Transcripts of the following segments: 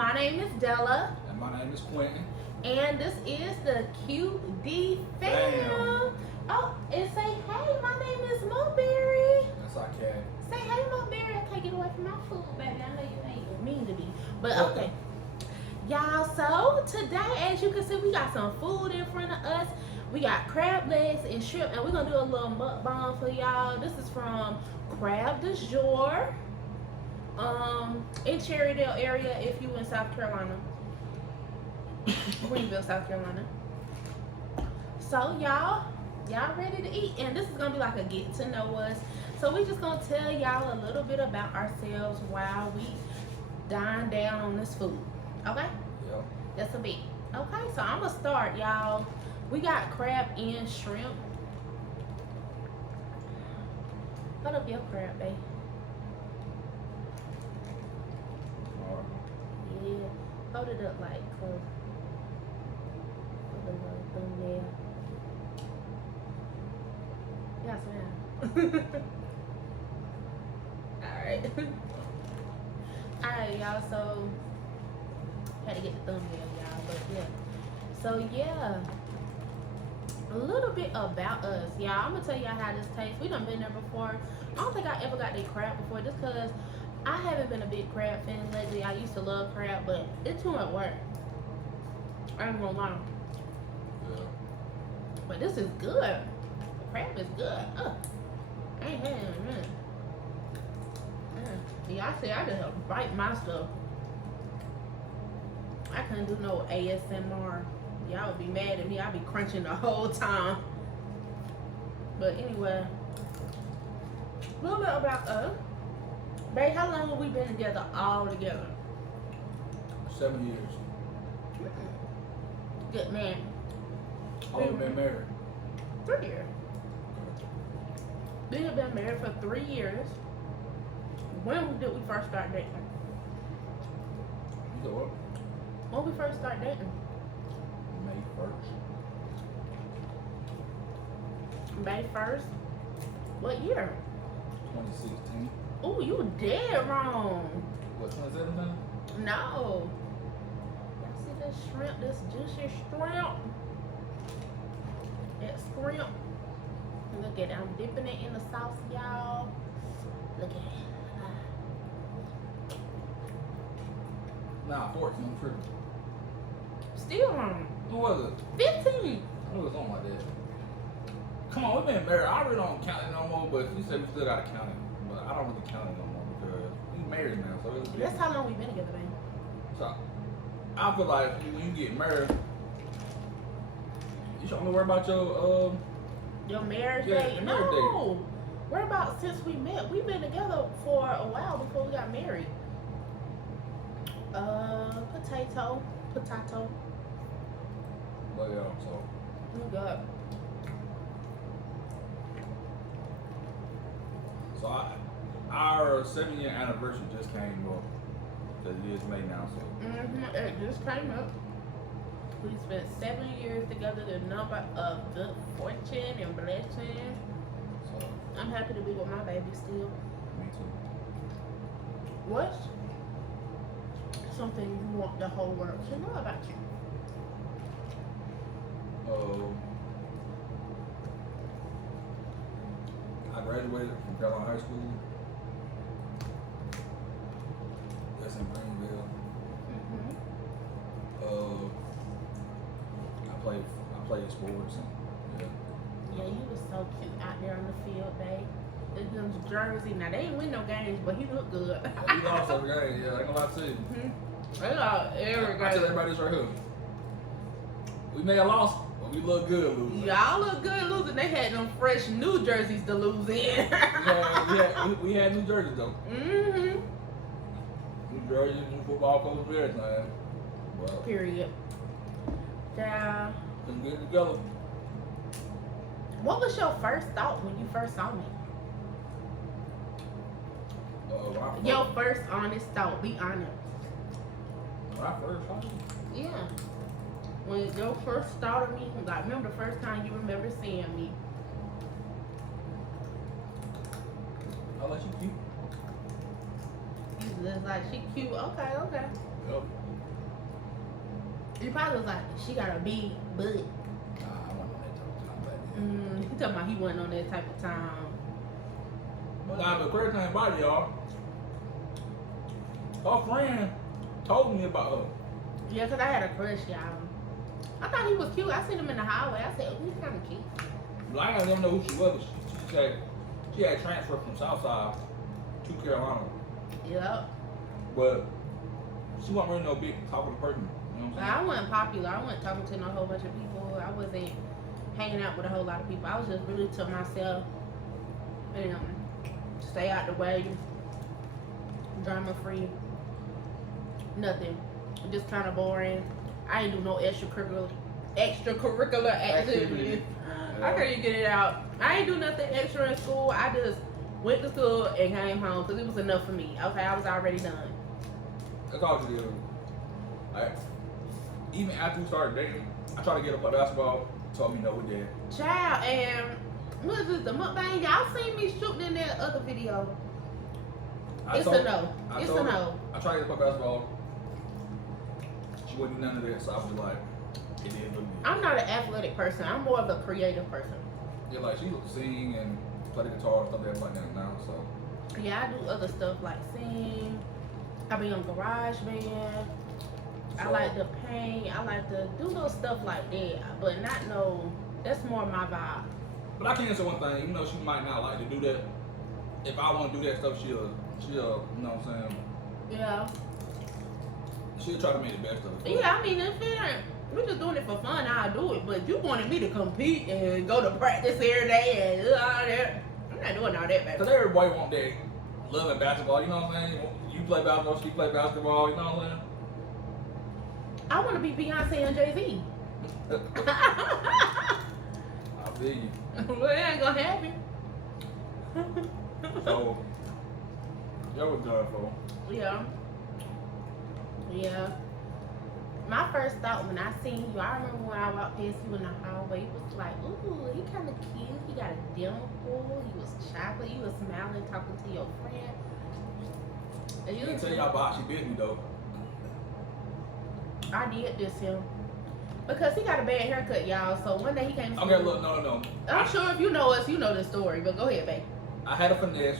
my name is Della. And my name is Quentin. And this is the TheQDFam. Fam. Oh, and say, hey, my name is Mulberry. That's our cat. Say, hey, Mulberry. I can't get away from my food, baby. I know you ain't mean to be. But okay. Y'all, so today, as you can see, we got some food in front of us. We got crab legs and shrimp, and we're going to do a little mukbang for y'all. This is from Crab du Jour. In Cherrydale area if you in South Carolina. Greenville, South Carolina. So y'all ready to eat, and this is gonna be like a get to know us. So we just gonna tell y'all a little bit about ourselves while we dine down on this food. Okay? Yep. That's a bit. Okay, so I'm gonna start, y'all. We got crab and shrimp. Hold up your crab, babe. Yeah, hold it up like close. Put the little thing there. Yes, ma'am. Alright. Alright, y'all, so had to get the thumbnail, y'all, but yeah. So yeah. A little bit about us, y'all. I'm gonna tell y'all how this tastes. We done been there before. I don't think I ever got that crab before, just cause I haven't been a big crab fan lately. I used to love crab, but it's too much work. I ain't gonna lie. Yeah. But this is good. The crab is good. I ain't had it in a minute. Y'all see, I just bite my stuff. I couldn't do no ASMR. Y'all would be mad at me. I'd be crunching the whole time. But anyway, a little bit about us. Babe, how long have we been together all together? 7 years. Good man. Oh, we've been married. 3 years. We have been married for 3 years. When did we first start dating? You know what? When we first started dating? May 1st. May 1st? What year? 2016. Ooh, you dead wrong. What, 2017? No. Y'all see this shrimp, this juicy shrimp? That shrimp. Look at it, I'm dipping it in the sauce, y'all. Look at it. Nah, 14, I'm tripping. Still wrong. Who was it? 15. I knew it was something like that. Come on, we've been married. I really don't count it no more, but you said we still gotta count it. But I don't really count it no more because we married now, so it's That's how long we've been together, babe. So I feel like when you get married, you should only worry about Your marriage Yeah, date? your No. marriage date. We're about since we met. We've been together for a while before we got married. Potato. But yeah, so Oh God. so our 7-year anniversary just came up. The year's May now, so It just came up. We spent 7 years together, the number of good fortune and blessing. so I'm happy to be with my baby still. me too. What's something you want the whole world to know about you? I graduated from Carolina High School. That's in Greenville. I played sports. And, Yeah, you was so cute out there on the field, babe. Them jersey. Now they ain't win no games, but he looked good. yeah, we lost every game. Yeah, I ain't gonna lie to you. They lost every I tell game. everybody this right here. We may have lost, but we look good losing. Y'all look good losing. They had them fresh new jerseys to lose in. we had new jerseys though. New New jerseys, new football coats, everything. Well, period. Yeah. couldn't get it together. What was your first thought when you first saw me? Your first honest thought. Be honest. When I first saw you? Yeah. When your first thought of me, like remember the first time you remember seeing me. I let you keep. You look like she cute. Okay. Yep. He probably was like, she got a big butt. Nah, I wasn't on that type of time back then. He talking about he wasn't on that type of time. Nah, but crazy thing about it, y'all, her friend told me about her. Yeah, because I had a crush, y'all. I thought he was cute. I seen him in the highway. I said, oh, he's kind of cute. But I didn't know who she was. But she had transferred from Southside to Carolina. Yep. But she wasn't really no big talkative person. You know what But I'm I wasn't popular. I wasn't talking to no whole bunch of people. I wasn't hanging out with a whole lot of people. I was just really to myself and stay out the way, drama free, nothing. Just kind of boring. I ain't do no extracurricular activities. I heard you get it out. I ain't do nothing extra in school. I just went to school and came home because it was enough for me. Okay, I was already done. That's all she did. Like, even after we started dating, I tried to get her play basketball. Told me no, we did. Child, and what is this, the mukbang? Y'all seen me shooting in that other video. It's a no. I tried to get her play basketball. She wouldn't do none of that, so I was like, it is what it is. I'm not an athletic person. I'm more of a creative person. Yeah, like she would sing and play the guitar and stuff like that now, so. Yeah, I do other stuff like sing. I be on GarageBand. I like to paint. I like to do little stuff like that, but not no. That's more my vibe. But I can say one thing, even though she might not like to do that, if I want to do that stuff, she'll, you know what I'm saying? Yeah. She'll try to make the best of it. Yeah, I mean, if it ain't, we're just doing it for fun, I'll do it. But you wanted me to compete and go to practice every day and all that. I'm not doing all that, baby. Because everybody want that loving basketball, you know what I'm saying? You play basketball, she play basketball, you know what I'm saying? I want to be Beyonce and Jay-Z. I feel you. Well, it ain't gonna happen. So, that was done for. Yeah. Yeah. My first thought when I seen you, I remember when I walked past you in the hallway, it was like, ooh, he kind of cute. He got a dimple. He was chocolate. You was smiling, talking to your friend. And I didn't tell y'all about how she bit me though. I did this him. Because he got a bad haircut, y'all. So one day he came to Okay, look, no. I'm sure if you know us, you know the story. But go ahead, babe. I had a finesse.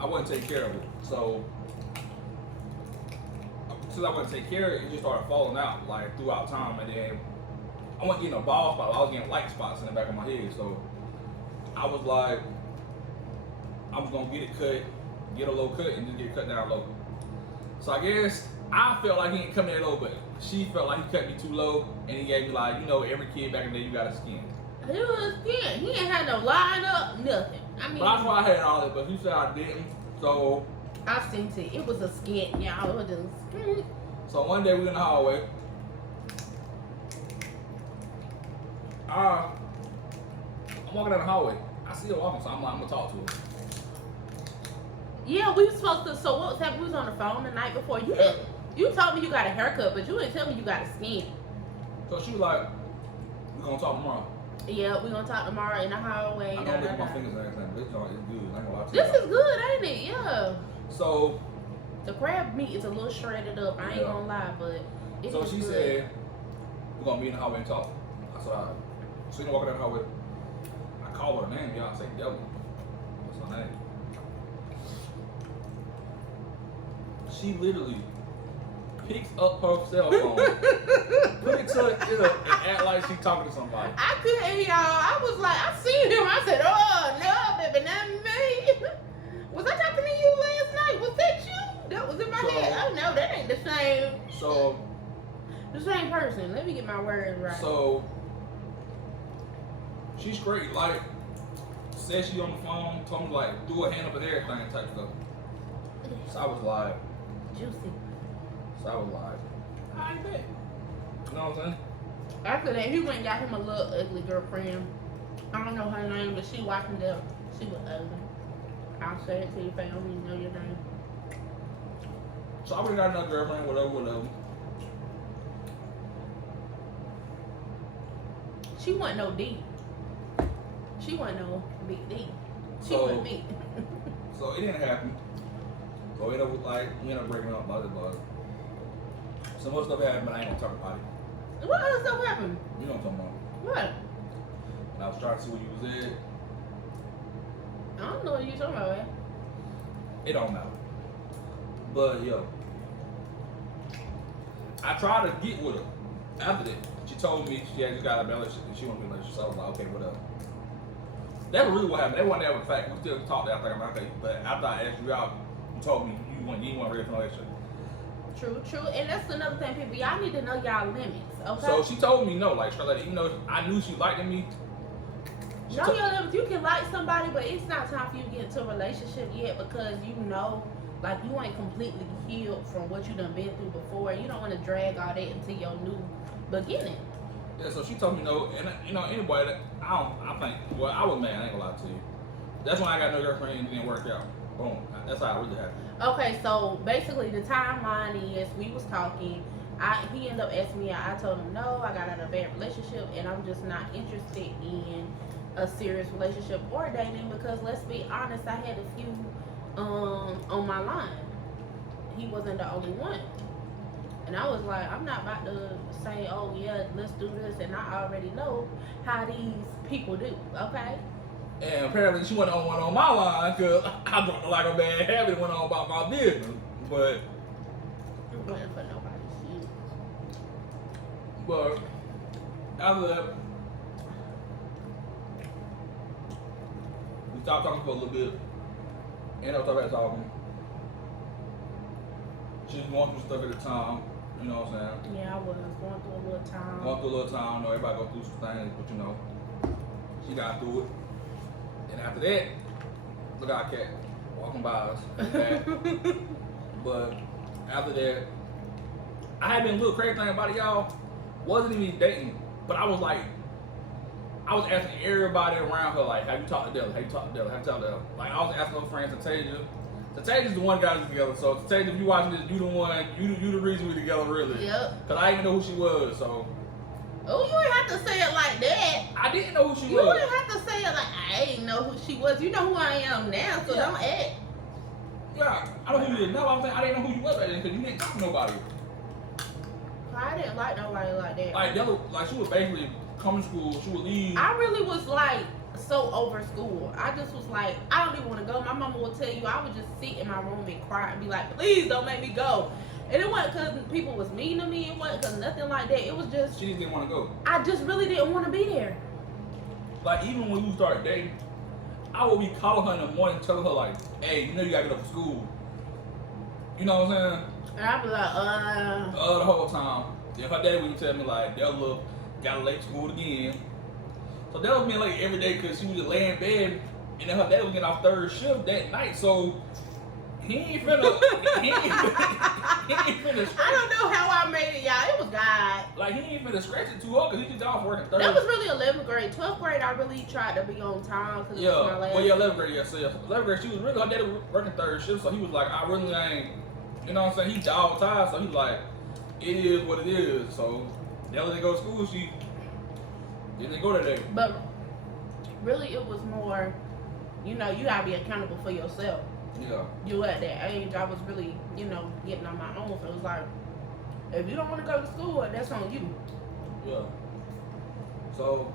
I wouldn't take care of it. So, since I wouldn't take care of it, it just started falling out like throughout time. And then I wasn't getting a bald spot. I was getting light spots in the back of my head. So, I was like, I was going to get it cut, get a low cut, and just get it cut down low. So, I guess I felt like he didn't come that low, but she felt like he cut me too low, and he gave me like, you know, every kid back in the day, you got a skin. He was skin. He ain't had no line up, nothing. I mean, But that's why I had all that, but you said I didn't, so. I seen it. It was a skin, y'all. It was just skin. So one day we in the hallway. I'm walking down the hallway. I see her walking, so I'm like, I'm gonna talk to her. Yeah, we were supposed to. So what was happening? We was on the phone the night before. You told me you got a haircut, but you didn't tell me you got a skin. So she was like, we're gonna talk tomorrow. Yeah, we gonna talk tomorrow in the hallway. I don't lick my fingers and everything, but this joint is good. I ain't gonna lie to you. This is good, ain't it? Yeah. So The crab meat is a little shredded up. I ain't gonna lie, but it so is she good. said, we're gonna meet in the hallway and talk. I said, all right. So you walking down the hallway. I call her name, y'all. I say, Devil. What's her name? She literally picks up her cell phone, put it to her ear, and act like she talking to somebody. I couldn't, y'all. I was like, I seen him. I said, oh, no, baby, not me. Was I talking to you last night? Was that you? That was in my head. Oh, no, that ain't the same. So, The same person. Let me get my words right. so she's great. Like, said she on the phone, told me like do a hand up and everything type stuff. So I was like, Juicy. I bet. You know what I'm saying? After that, he went and got him a little ugly girlfriend. I don't know her name, but she watching them. She was ugly. I'll say it to you, fam. You know your name. So I already got another girlfriend, whatever. She wasn't no D. She wasn't no big D. She So- wasn't me. So it didn't happen. So we ended up breaking up, blah blah blah. Some more stuff happened, but I ain't gonna talk about it. What other stuff happened? You know what I'm talking about. What? And I was trying to see where you was at. I don't know what you're talking about, man. It don't matter. But yo, I tried to get with her after that. She told me she had just got a relationship and she wanted to be in a relationship. So I was like, okay, whatever. That's really what happened. That wasn't ever the fact. We still talked after I'm like, okay. But after I asked you out, you told me you want ready for a relationship. True. And that's another thing, people. Y'all need to know y'all limits, okay? So she told me no, like straight like, even though I knew she liked me. Know your limits. You can like somebody, but it's not time for you to get into a relationship yet because you know, like you ain't completely healed from what you done been through before. You don't want to drag all that into your new beginning. Yeah, so she told me no, and you know, anybody that I think, well, I was mad. I ain't gonna lie to you. That's when I got no girlfriend and it didn't work out. Boom. That's how it really happened. Okay, so basically the timeline is we was talking. He ended up asking me out. I told him no. I got out of a bad relationship, and I'm just not interested in a serious relationship or dating because let's be honest, I had a few on my line. He wasn't the only one. And I was like, I'm not about to say, oh yeah, let's do this, and I already know how these people do, okay? And apparently she wasn't the only one on my line because I dropped like a bad habit and went on about my business. But I'm waiting for nobody's shit. But after that, we stopped talking for a little bit. Ain't no talking. She was going through stuff at the time, you know what I'm saying? Yeah, I was going through a little time. Going through a little time, you know, everybody go through some things, but you know, she got through it. And after that, look at our cat walking by us. But after that, I had been a little crazy thing about it, y'all. Wasn't even dating, but I was asking everybody around her, like, have you talked to Della? Have you talked to Della? Have you talked to Della? Like, I was asking her friends, Tasia. Tasia's the one got us together, so Tasia, if you watching this, you the one, you the reason we together, really. Yep. Cause I didn't even know who she was, so. Oh, you ain't have to say it like that. I didn't know who she You was. didn't have to say it like, I ain't know who she was. You know who I am now, so don't act. Yeah, I know who you is now. I'm saying I didn't know who you was back then, cause you didn't talk to nobody. I didn't like nobody like that. Like Della, like she would basically come to school, she would leave. I really was like so over school. I just was like, I don't even want to go. My mama will tell you I would just sit in my room and cry and be like, please don't make me go. And it wasn't because people was mean to me. It wasn't because nothing like that. It was just She just didn't want to go. I just really didn't want to be there. Like even when we started dating, I would be calling her in the morning, telling her like, "Hey, you know you gotta get up for school." You know what I'm saying? And I'd be like, the whole time. Then her daddy would tell me like, Della got late to school again. So Della was being late every day because she was just laying in bed, and then her dad was getting off third shift that night. So he ain't finna. he ain't finna. I don't know how I made it, y'all. It was God. Like he ain't finna scratch it too hard because he just off working third. That was really 11th grade. 12th grade, I really tried to be on time because it was my last. Well, yeah, 11th grade, yes. So 11th grade, she was really, her daddy was working third shift, so he was like, I really ain't, you know what I'm saying? He dog tired, so he was like, it is what it is. So Della didn't go to school, she didn't go that day. But really, it was more, you know, you gotta be accountable for yourself. Yeah. You at that age, I was really, you know, getting on my own. So it was like, if you don't want to go to school, that's on you. Yeah. So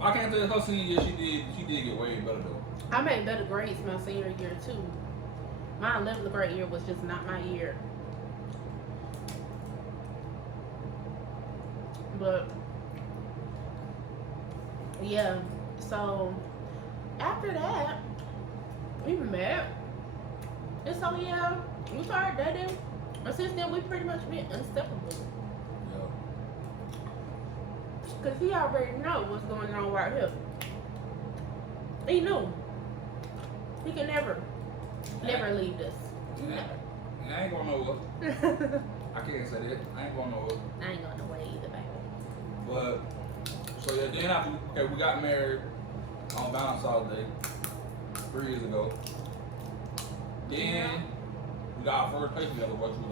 I can't tell her senior year she did get way better though. I made better grades my senior year too. My 11th grade year was just not my year. But yeah, so after that, we met. And so yeah, we started dating. And since then, we pretty much been inseparable. Yeah. Cause he already know what's going on right here. He knew. He can never leave us. Never. I ain't going nowhere. I can't say that. I ain't going nowhere. I ain't going nowhere either, baby. But so yeah, then after we got married on Valentine's Day 3 years ago. Then we got our first place together, which was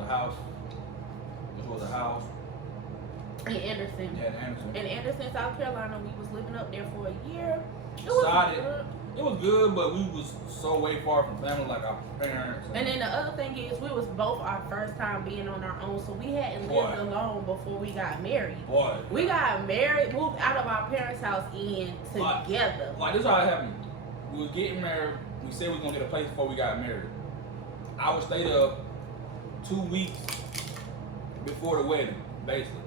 a house. In Anderson. Yeah, in Anderson. In Anderson, South Carolina, we was living up there for a year. It was Decided, good. It was good, but we was so way far from family, like our parents. And then the other thing is, we was both our first time being on our own, so we hadn't Boy. lived alone before we got married. Boy. We got married, moved out of our parents' house in together. Like this is how it happened. We was getting married. We said we was gonna get a place before we got married. I would stay there 2 weeks before the wedding, basically.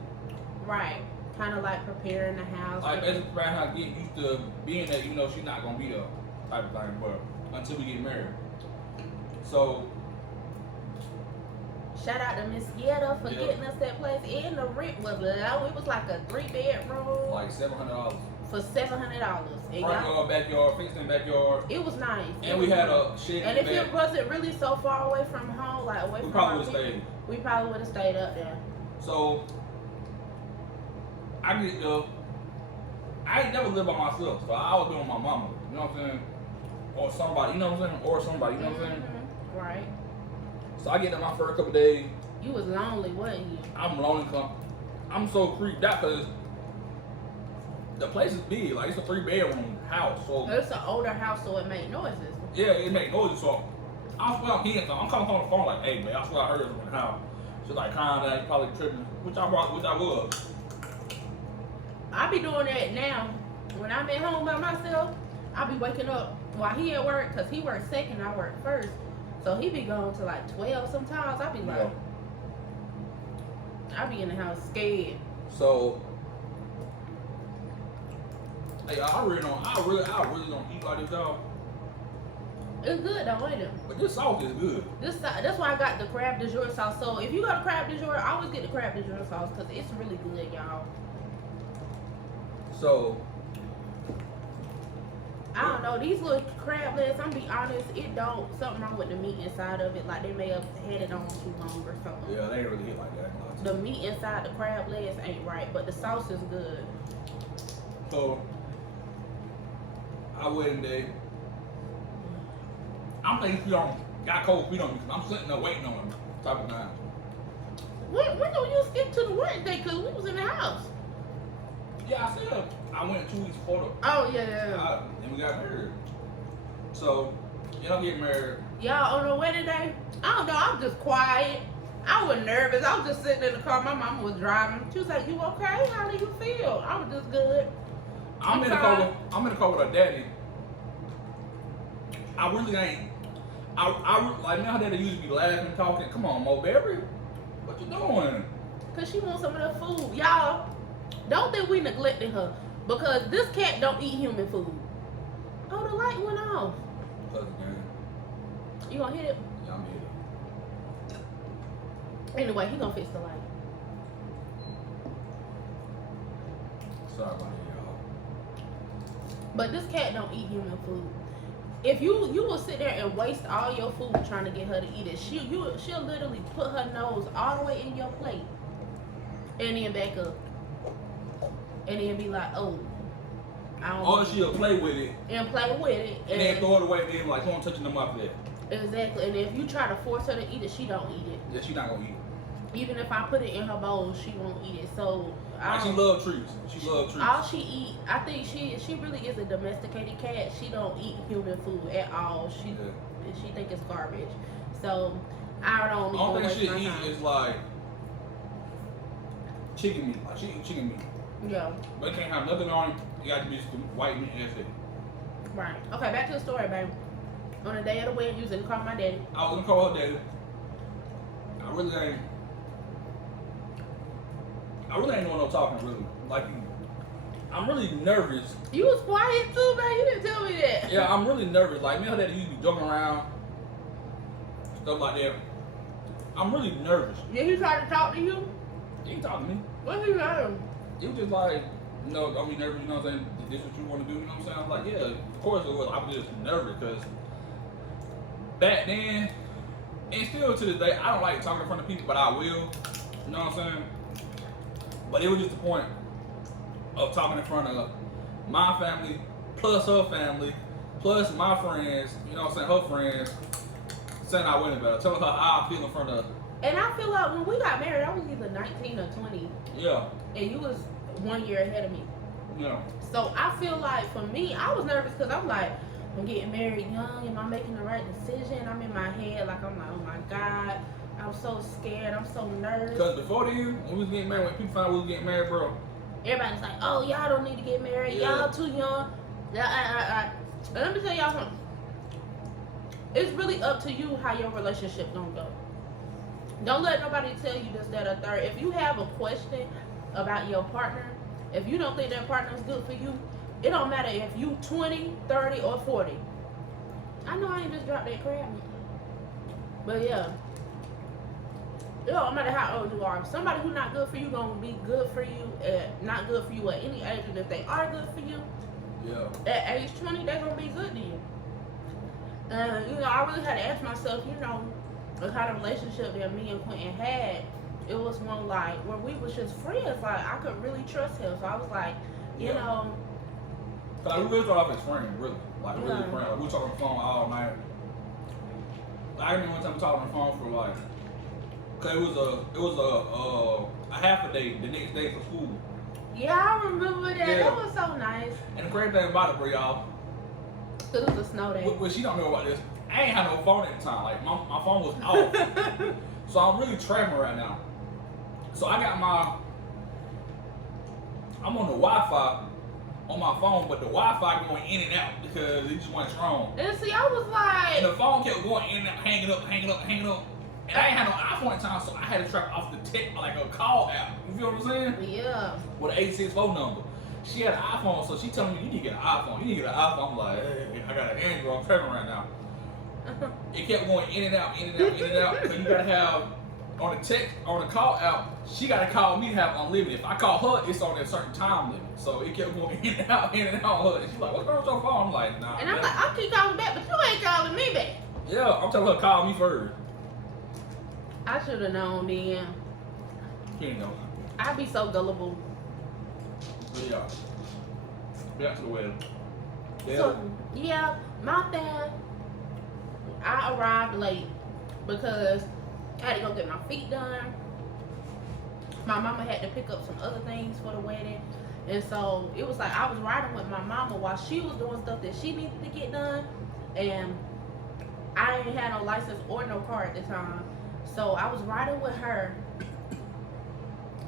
Right. Kind of like preparing the house. Like basically preparing her to get used to being there, even though she's not gonna be there, type of thing. But until we get married. So shout out to Miss Yetta for Yeah. getting us that place. And the rent was low. It was like a 3-bedroom like $700. for $700. And Front y'all, yard, backyard, fixed in backyard. it was nice. And we had a shed And in if the it back. wasn't really so far away from home, like away We from probably our would have people, stayed. we probably would have stayed up there. So I get I ain't never lived by myself, so I was doing my mama, you know what I'm saying? Or somebody, you know what I'm saying? Or somebody, you know what I'm saying? Right. So I get there my first couple days, You was lonely, wasn't you? I'm lonely, I'm so creeped out because the place is big, like it's a 3-bedroom house, so It's an older house, so it made noises. yeah, it make noises, so I swear I'm hearing something. I'm calling on the phone like, hey man, I swear I heard something in the house. She's like, calm down, you probably tripping, which I was. I be doing that now. When I'm at home by myself, I be waking up while he at work, because he works second, I work first. So he be going to like 12 sometimes. I be like, Yeah. I be in the house scared. So, hey, I really don't eat like this, dog. It's good though, ain't it? But this sauce is good. That's why I got the crab de jour sauce. So if you got a crab de jour, I always get the crab de jour sauce because it's really good, y'all. So, I don't know, these little crab legs, I'm be honest, it don't, something wrong with the meat inside of it. Like they may have had it on too long or something. yeah, they ain't really hit like that. The meat inside the crab legs ain't right, but the sauce is good. So, our wedding day, I'm thinking we don't got cold feet on me. I'm sitting there waiting on him, type of time. When don't you skip to the wedding day? Because we was in the house. Yeah, I said I went 2 weeks before Oh, yeah. and we got married. So, you don't get married. Y'all, on the wedding day, I don't know, I was just quiet. I was nervous. I was just sitting in the car. My mama was driving. She was like, you okay? How do you feel? I was just good. I'm in the car with her daddy. I really ain't. Like now that they used to be laughing, talking. Come on, Mo Berry, what you doing? Because she wants some of the food. Y'all, don't think we neglecting her. Because this cat don't eat human food. Oh, the light went off. You gonna hit it? Yeah, I'm here. Anyway, he gonna fix the light. Sorry about that, y'all. But this cat don't eat human food. If you will sit there and waste all your food trying to get her to eat it, she'll literally put her nose all the way in your plate and then back up. And then be like, oh, I don't Or she'll play with it and play with it. and then throw it away. Then like don't touching them up there. Exactly. And if you try to force her to eat it, she don't eat it. Yeah, she not gonna eat it. Even if I put it in her bowl, she won't eat it. So Like, she love treats. She love treats. all she eat, I think she really is a domesticated cat. She don't eat human food at all. She think it's garbage. So I don't. The only thing she eat is like chicken meat. Like she eat chicken meat. Yeah. But it can't have nothing on it. You got to be some white meat and that's it. Right. Okay, back to the story, baby. On the day of the wedding, you was in the car with my daddy. I was gonna call her daddy. I really ain't doing no talking really. Like I'm really nervous. You was quiet too, man. You didn't tell me that. Yeah, I'm really nervous. Like me and her daddy used to be joking around, stuff like that. I'm really nervous. Did he try to talk to you? He can talk to me. What did he say? He was just like, you know, don't be nervous, you know what I'm saying? This is what you want to do, you know what I'm saying? I was like, yeah, of course it was. I was just nervous because back then, and still to this day, I don't like talking in front of people, but I will. You know what I'm saying? But it was just the point of talking in front of my family, plus her family, plus my friends, you know what I'm saying, her friends, saying I went better, telling her how I feel in front of. And I feel like when we got married, I was either 19 or 20. Yeah. And you was 1 year ahead of me. Yeah. So I feel like for me, I was nervous because I'm like, I'm getting married young. Am I making the right decision? I'm in my head like I'm like, oh my God, I'm so scared. I'm so nervous. Because before then, when we was getting married, when people found out we was getting married, bro. Everybody's like, oh, y'all don't need to get married. Yeah. Y'all too young. And let me tell y'all something. It's really up to you how your relationship gonna go. Don't let nobody tell you this, that, or third. If you have a question about your partner, if you don't think that partner is good for you, it don't matter if you 20, 30, or 40. I know I ain't just dropped that crab. But yeah. It don't matter how old you are. Somebody who's not good for you gonna be good for you, not good for you at any age. And if they are good for you, at age 20, they're gonna be good to you. And you know, I really had to ask myself, you know, the kind of relationship that me and Quentin had. It was one like where we was just friends. Like I could really trust him. So I was like, you know. Cause we really started off as friends, really. Like really friends. Like we talk on the phone all night. I remember one time we talked on the phone for like. Cause it was a half a day the next day for school. Yeah, I remember that. Yeah. That was so nice. And the crazy thing about it, bro, y'all. Cause it was a snow day. What she don't know about this, I ain't had no phone at the time. Like my phone was off. So I'm really traveling right now. So I got I'm on the Wi-Fi on my phone, but the Wi-Fi going in and out because it just wasn't strong. And see, I was like, And the phone kept going in and out, hanging up. And I ain't had no iPhone at the time, so I had to track off the tech, like a call app. You feel what I'm saying? yeah. With an 864 number. She had an iPhone, so she telling me, you need to get an iPhone. I'm like, hey, I got an Android, I'm traveling right now. It kept going in and out. Because you gotta have, on the text, on the call app, she gotta call me to have unlimited. If I call her, it's on a certain time limit. So it kept going in and out on her. And she's like, what's wrong with your phone? I'm like, nah. And I'm like, I keep calling back, but you ain't calling me back. Yeah, I'm telling her to call me first. I should have known then. She ain't know. I'd be so gullible. But yeah. Back to the wedding. Yeah. So, yeah, my dad, I arrived late because I had to go get my feet done. My mama had to pick up some other things for the wedding. And so it was like I was riding with my mama while she was doing stuff that she needed to get done. And I didn't have no license or no car at the time. So I was riding with her.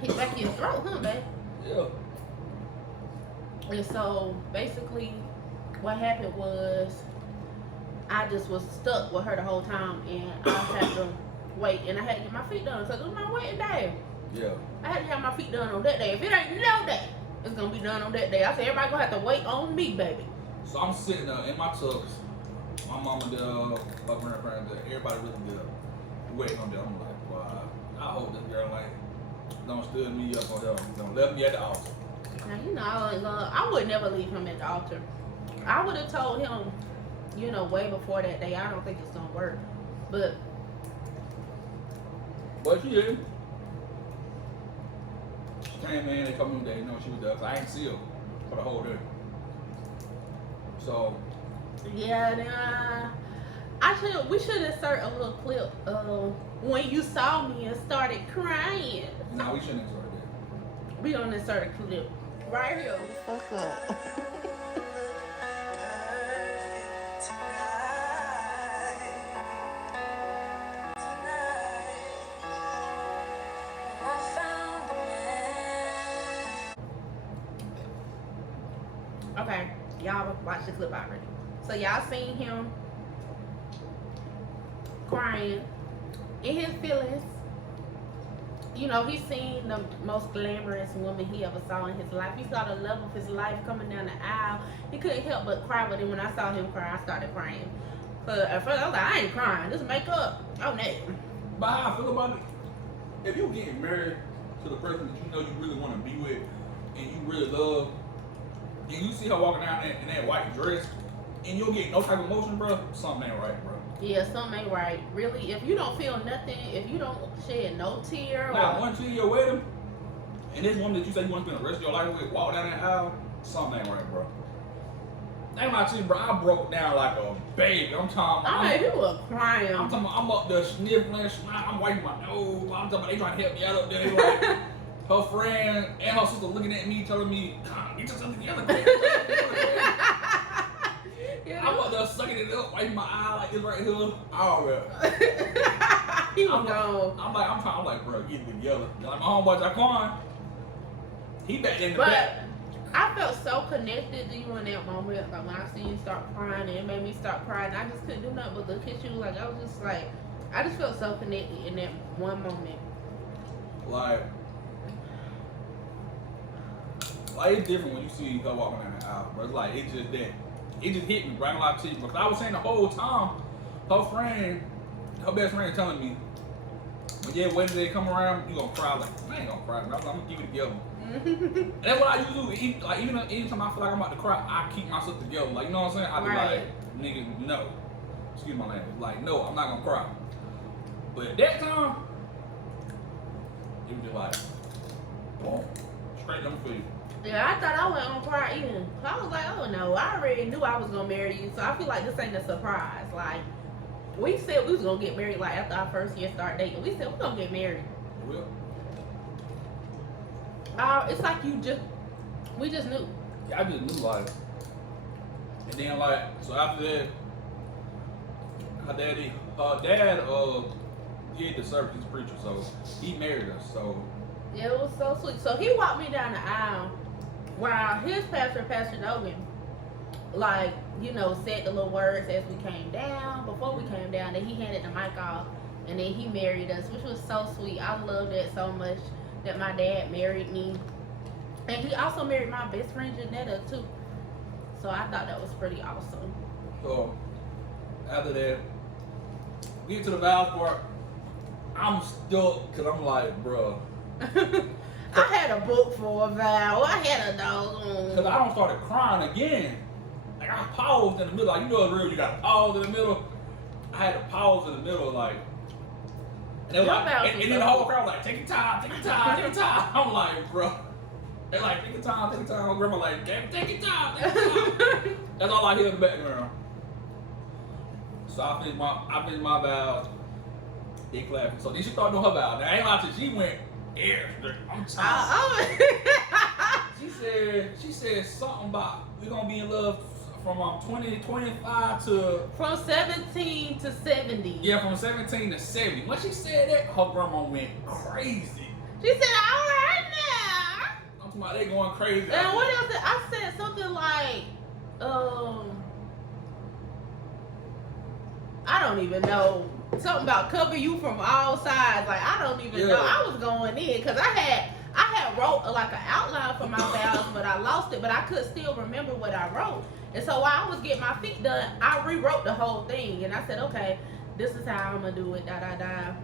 Hit back in your throat, huh, babe? Yeah. And so basically what happened was I just was stuck with her the whole time, and I had to wait, and I had to get my feet done because it was my wedding day. Yeah. I had to have my feet done on that day. If it ain't no day, it's gonna be done on that day. I said everybody gonna have to wait on me, baby. So I'm sitting there in my tux. My mama there, my grandparents there, everybody really there. Waiting on them. I'm like, wow. I hope this girl like don't stood me up on them. Don't left me at the altar. Now you know I would never leave him at the altar. I would have told him, you know, way before that day. I don't think it's gonna work, but she did. She came in. They told me that you know she was there. Cause I ain't see her for the whole day. So yeah, we should insert a little clip of when you saw me and started crying. no, we shouldn't insert that. We gonna insert a clip right here. Fuck up. Okay, y'all watch the clip already. So y'all seen him crying in his feelings. You know, he's seen the most glamorous woman he ever saw in his life. He saw the love of his life coming down the aisle. He couldn't help but cry with him. When I saw him cry, I started crying. But at first I was like, I ain't crying. This makeup. Oh, no. But how I feel about it, if you getting married to the person that you know you really want to be with and you really love, and you see her walking down in that white dress, and you'll get no type of emotion, bro, something ain't right, bro. Yeah, something ain't right. Really, if you don't feel nothing, if you don't shed no tear. Not one tear your wedding, and this woman that you say you want to spend the rest of your life with, walk down that aisle, something ain't right, bro. Ain't my team, bro. I broke down like a baby. I'm talking. I mean, you were crying. I'm talking. I'm up there sniffling, smiling. I'm wiping my nose. I'm talking. They trying to help me out up there. They like, her friend and her sister looking at me, telling me, "Come, get yourself together." Yeah, I'm up there there sucking it up, wiping my eye like this right here. All that. He was gone. I'm like, bro, get it together. Like my homeboy Jaquan, he back in the But back. I felt so connected to you in that moment. Like when I seen you start crying, and it made me start crying. I just couldn't do nothing but look at you. Like I was just like, I just felt so connected in that one moment. Like it's different when you see her walking down the aisle, bro. It's like it just hit me, bro. I ain't gonna lie to you, because I was saying the whole time, her best friend telling me, when your wedding day come around, you gonna cry. Like, I ain't gonna cry, bro. I'm gonna keep it together. And that's what I usually do. Like, even anytime I feel like I'm about to cry, I keep myself together. Like, you know what I'm saying? I be like, nigga, no. Excuse my language. Like, no, I'm not gonna cry. But at that time, it was just like, boom, straight down for you. Yeah, I thought I wasn't gonna cry either. I was like, oh no, I already knew I was gonna marry you. So I feel like this ain't a surprise. Like, we said we was gonna get married like after our first year start dating. We said we're gonna get married. Well, It's like we just knew. yeah, I just knew, like, and then like, so after that, her dad, he had the service, he's a preacher, so he married us. So Yeah, it was so sweet. So he walked me down the aisle while his pastor, Pastor Dogan, like, you know, said the little words as we came down. Before we came down, then he handed the mic off, and then he married us, which was so sweet. I love that so much, that my dad married me. And he also married my best friend, Janetta, too. So I thought that was pretty awesome. So after that, we get to the vows part. I'm stuck because I'm like, bro. I had a book for a vow. I had a dog. Because I don't started crying again. Like I paused in the middle. Like, you know it's real, you got to pause in the middle. I had to pause in the middle, like. And, it was like, and then the whole crowd was like, take your time, take your time, take your time. I'm like, bro. They're like, take your time, take your time. My grandma like, damn, take your time, take your time. That's all I hear in the background. So I finished my vows. They clapping. So then she started doing her vows. Now I ain't lying to you, she went air. I'm tired. She said something about we gonna be in love from 2025 to from 17 to 70. Yeah, from 17 to 70. When she said that, her grandma went crazy. She said, all right now. I'm talking about they going crazy. And what else? I said something like, I don't even know. Something about cover you from all sides. Like, I don't even know. I was going in because I had wrote like an outline for my vows, but I lost it. But I could still remember what I wrote. And so while I was getting my feet done, I rewrote the whole thing. And I said, okay, this is how I'm going to do it, da, da, da.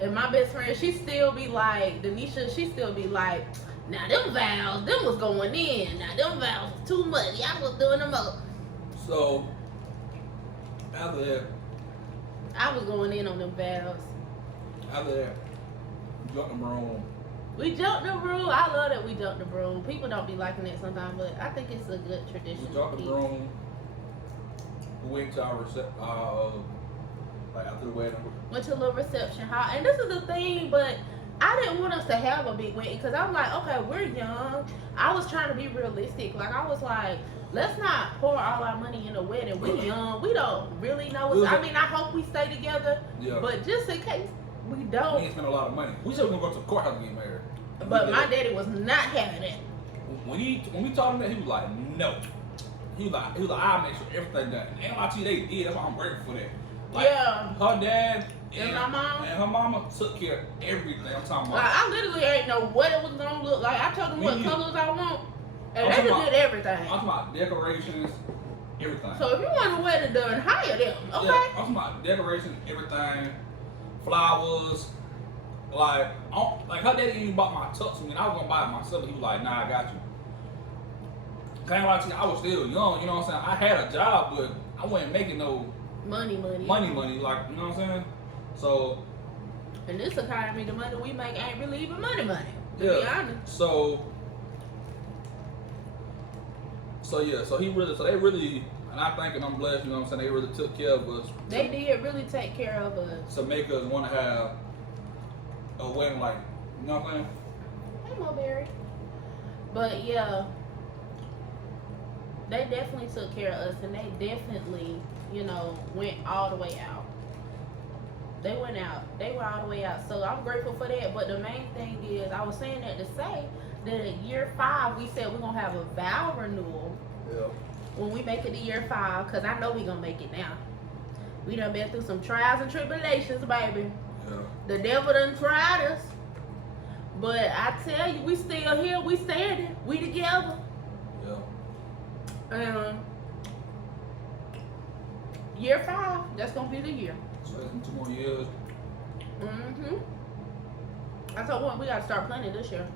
And my best friend, she still be like, Denisha, she still be like, now them vows, them was going in. Now them vows was too much. Y'all was doing them up. So, after that, I was going in on them vows. After that, we jumped the broom. We jumped the broom. I love that we jumped the broom. People don't be liking that sometimes, but I think it's a good tradition. We jumped the broom. We went to our like after the wedding. Went to a little reception hall, and this is the thing, but I didn't want us to have a big wedding because I'm like, okay, we're young. I was trying to be realistic. Like I was like, let's not pour all our money in a wedding. We're young. We don't really know what's. I mean, I hope we stay together. Yeah. But just in case we don't. We ain't spend a lot of money. We said we were gonna go to the courthouse and get married. But my daddy was not having it. When we told him that, he was like, no. He was like, I'll make sure everything done. Ain't like they did. That's why I'm grateful for that. Like, yeah. Her dad and my mom and her mama took care of everything. I'm talking about. Like, I literally ain't know what it was gonna look like. I told them what colors I want, and they just did everything. I'm talking about decorations, everything. So if you want a wedding done, hire them, okay? Yeah, I'm talking about decorations, everything, flowers. Like her daddy even bought my tux for me. I was gonna buy it myself, but he was like, nah, I got you. Came out to you, I was still young, you know what I'm saying? I had a job, but I wasn't making no money, like, you know what I'm saying? So, in this economy, the money we make ain't really even money, to be honest. So they really, and I think, and I'm blessed, you know what I'm saying, they really took care of us. They did really take care of us. To make us want to have a wedding, like, you know what I'm saying? Hey, Mulberry. But yeah, They definitely took care of us, and they definitely, went all the way out. They went out. They were all the way out. So I'm grateful for that. But the main thing is, I was saying that to say that at year 5, we said we're gonna have a vow renewal. Yeah. When we make it to year 5, because I know we're gonna make it now. We done been through some trials and tribulations, baby. Yeah. The devil done tried us. But I tell you, we still here, we standing, we together. Yeah. Year 5, that's gonna be the year. So that's 2 more years. Mm-hmm. I told one we gotta start planning this year.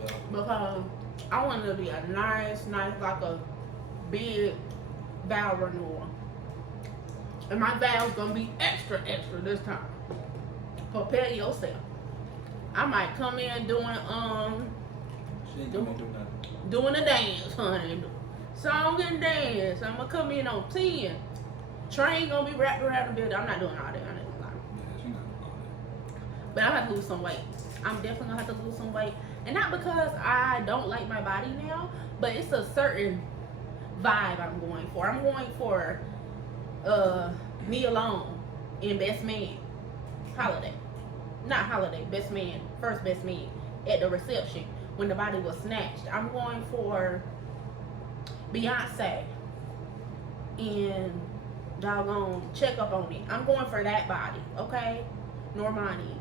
Yeah. Because I want it to be a nice, like a big vow renewal. And my vow's gonna be extra this time. Prepare yourself. I might come in doing She ain't gonna do nothing. doing a dance, honey. Song and dance. I'm gonna come in on 10. Train gonna be wrapped around the building. I'm not doing all that. I ain't gonna lie. Yeah, she not doing all that. But I have to lose some weight. I'm definitely gonna have to lose some weight. And not because I don't like my body now, but it's a certain vibe I'm going for. I'm going for me alone in Best Man Holiday. Not Holiday, Best Man, first Best Man at the reception when the body was snatched. I'm going for Beyonce and doggone check up on it. I'm going for that body, okay? Normani.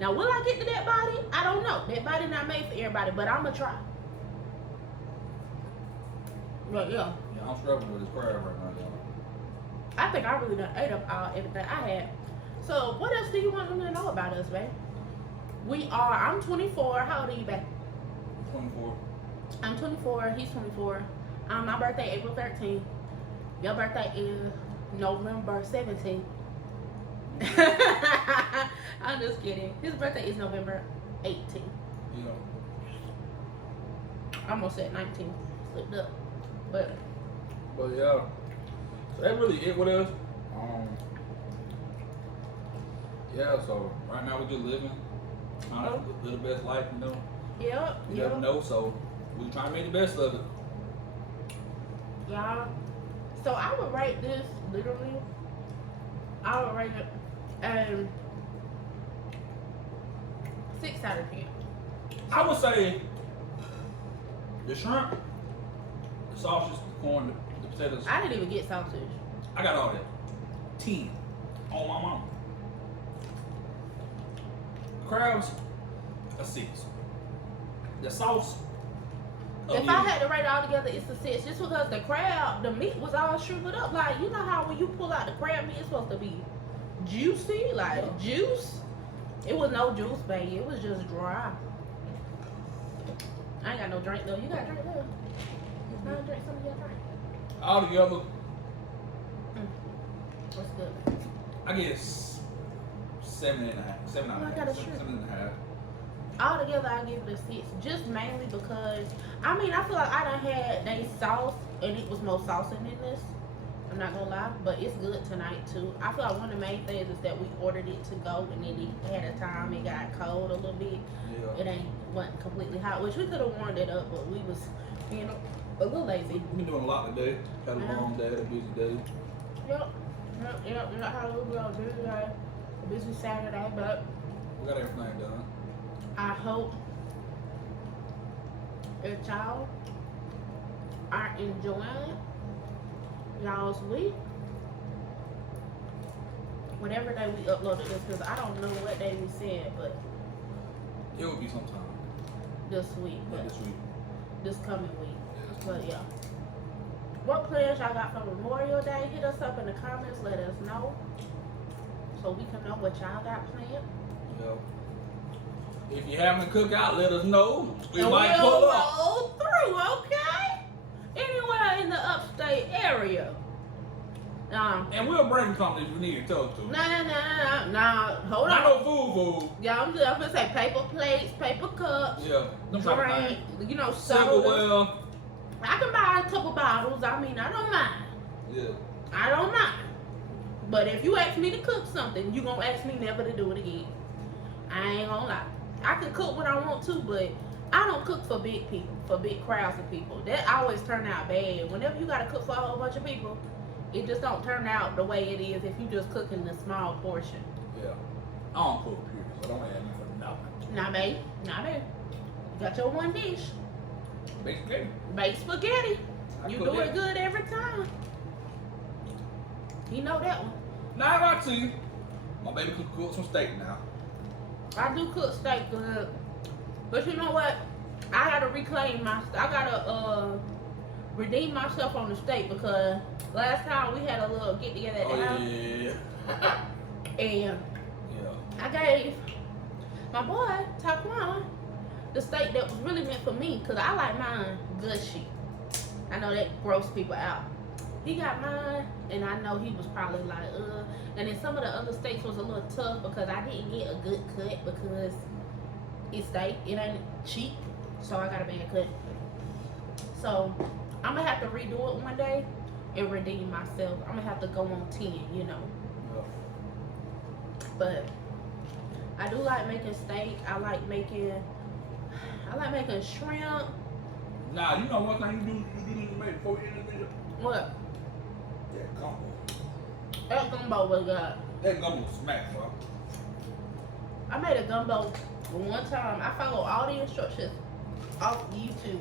Now, will I get to that body? I don't know. That body not made for everybody, but I'm going to try. But yeah. Yeah, I'm struggling with this crab right now, y'all. I think I really done ate up everything I had. So, what else do you want them to know about us, babe? I'm 24. How old are you, babe? 24. I'm 24. He's 24. My birthday, April 13th. Your birthday is November 17th. I'm just kidding. His birthday is November 18th. Yeah. I almost said 19th. Slipped up. But yeah. So that's really it with us. Yeah, so right now we're just living. Trying to live the best life, you know. yep. You never know, so we're trying to make the best of it. Y'all. So I would rate this literally. I would rate it 6 out of 10. I would say the shrimp, the sausage, the corn, the potatoes. I didn't even get sausage. I got all that. 10 on my mama. Crabs, a 6. The sauce. If I had to rate it all together, it's a 6. Just because the crab, the meat was all shriveled up. Like, you know how when you pull out the crab meat, it's supposed to be juicy, like juice. It was no juice, baby. It was just dry. I ain't got no drink though. You got a drink though? I'll drink some of your drink. All together, What's good? I guess 7.5. 7 out Oh, I of got 10. a shrimp. 7.5. All together, I give it a 6. Just mainly because, I feel like I done had they sauce, and it was more sauce in this. I'm not gonna lie, but it's good tonight too. I feel like one of the main things is that we ordered it to go, and then it had a time it got cold a little bit. Yeah. It wasn't completely hot, which we could have warmed it up, but we was being a little lazy. We've been doing a lot today. Had a long day, a busy day. Yep. You know how we were a busy Saturday, but We got everything done. I hope that y'all are enjoying y'all's week. Whatever day we uploaded this, because I don't know what day we said, but It will be sometime. this week, Yeah, but this week. this coming week. Yeah, this But week. yeah. What plans y'all got for Memorial Day? Hit us up in the comments, let us know. So we can know what y'all got planned. Yeah. If you having a cookout, let us know. We And might we'll pull up. roll through, okay? Anywhere in the upstate area. And we'll bring something if we need to talk to. No, hold Not on. no food. Yeah, I'm gonna say paper plates, paper cups, Yeah. Them type of drink, things. sodas. Silverware. I can buy a couple bottles. I don't mind. Yeah. I don't mind. But if you ask me to cook something, you gonna ask me never to do it again. I ain't gonna lie. I can cook what I want to, but I don't cook for big people, for big crowds of people. That always turn out bad. Whenever you gotta cook for a whole bunch of people, it just don't turn out the way it is if you just cook in a small portion. Yeah. I don't cook, period, so don't ask me for nothing. Nah, babe. Nah, babe. You got your one dish. Baked spaghetti. Baked spaghetti. I You cook do it that. good every time. You know that one. Now I got to you. My baby cook some steak now. I do cook steak good. But you know what? I gotta reclaim my. I gotta redeem myself on the steak because last time we had a little get together at Oh the house, yeah. and Yeah. I gave my boy Taquan the steak that was really meant for me because I like mine gushy. I know that grosses people out. He got mine, and I know he was probably like, ugh. And then some of the other steaks was a little tough because I didn't get a good cut because it's steak. It ain't cheap, so I got a bad cut. So I'm gonna have to redo it one day and redeem myself. I'm gonna have to go on 10, you know. Yeah. But I do like making steak. I like making shrimp. Nah, you know one thing you need to make before you end the video? What? That gumbo. That gumbo was good. That gumbo smack, bro. I made a gumbo one time. I followed all the instructions off YouTube.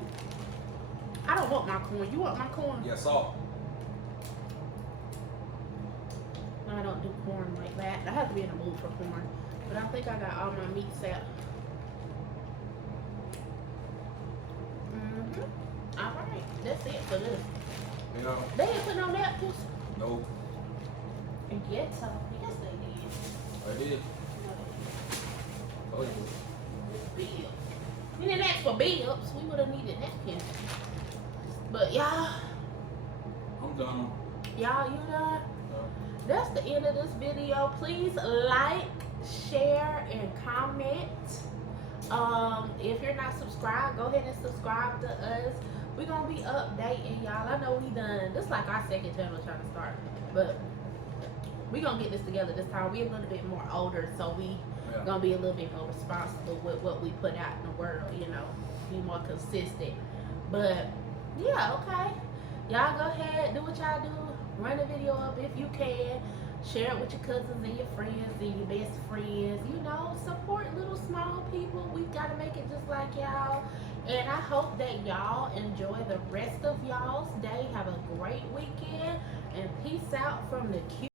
I don't want my corn. You want my corn? Yeah, salt. No, I don't do corn like that. I have to be in the mood for corn. But I think I got all my meats out. Alright, that's it for this. You know? They ain't put no napkins. No. And get some. Yes, they did. I did. Oh, yeah. Bills. We didn't ask for bills. We would have needed napkins. But y'all, I'm done. you done? No. That's the end of this video. Please like, share, and comment. If you're not subscribed, go ahead and subscribe to us. We're gonna be updating y'all. I know we done. This is like our second channel trying to start, but we gonna get this together this time. We a little bit more older, so we Yeah. gonna be a little bit more responsible with what we put out in the world. You know, be more consistent. But yeah, okay. Y'all go ahead, do what y'all do. Run the video up if you can. Share it with your cousins and your friends and your best friends. You know, support little small people. We've got to make it just like y'all. And I hope that y'all enjoy the rest of y'all's day. Have a great weekend. And peace out from the Q.